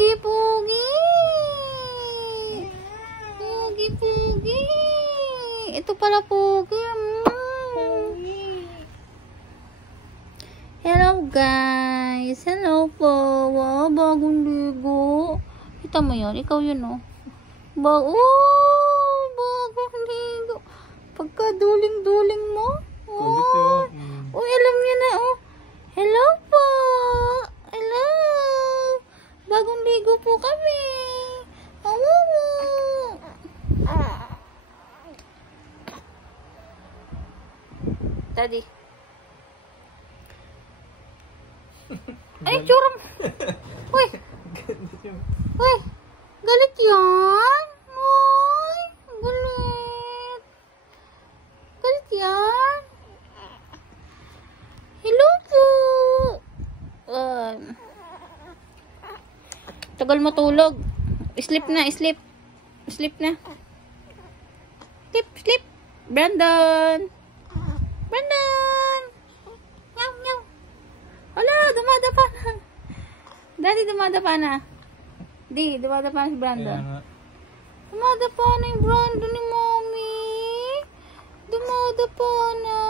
Pogi, pogi. Pogi, pogi. Ito pala pogi. Hello guys. Hello po. Wow, bagong ligo. Kita mo yun? Ikaw yun, oh. Bagong ligo. Pagka duling-duling mo. Oh. Oh, alam niya na, oh. Hello po. Hello. Bagong ligo po kami. Daddy. Ay, tsura mo. Uy. Uy. Galit yan. Uy. Galit. Galit yan. Hello po. Tagal matulog. Sleep na, sleep. Sleep na. Sleep, sleep. Brandon. Brandon. Nyaw, nyaw. Wala, dumadapa na. Daddy, dumadapa na. Di, dumadapa na si Brandon. Dumadapa na yung Brandon ni Mommy. Dumadapa na.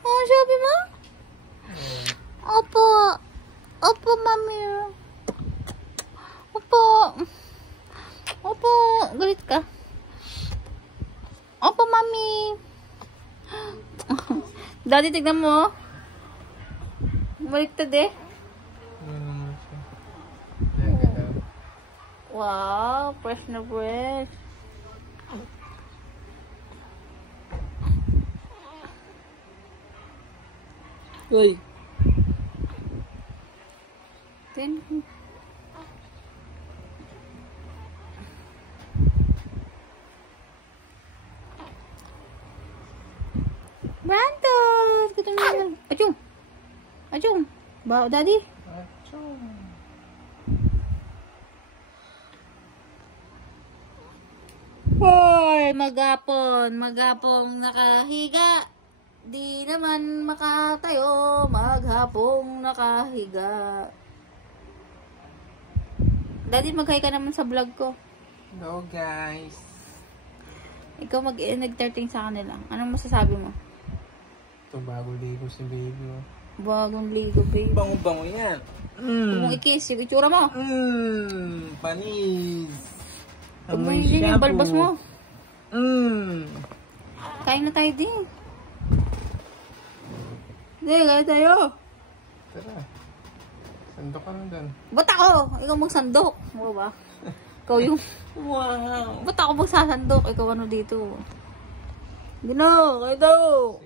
Oh, sabi mo? Opo. Opo, Mami. Opo. Opo. Galit ka? Opo, Mami. Daddy, tignan mo. Baliktad eh. Wow, fresh na fresh. Uy. Then Brandon, kita na. Achung. Achung. Bawa Daddy. Achung. Hoy, magapong nakahiga. Di naman makatayo, maghapong nakahiga. Daddy, mag-hi ka naman sa vlog ko. Hello guys. Ikaw nag-13 sa kanila. Anong masasabi mo? Ito bagong ligo si baby. Bagong ligo, baby. Bango-bango yan. Kung i-kiss, yung itsura mo. Panis. Amoy din yung balbas mo. Kain na tayo din. Hindi, kaya tayo. Tara. Sandok ka na dyan. Ba't ako? Ikaw magsandok. Ano ba? Ikaw yung... Wow. Ba't ako magsasandok? Ikaw ano dito? Gino, kayo daw.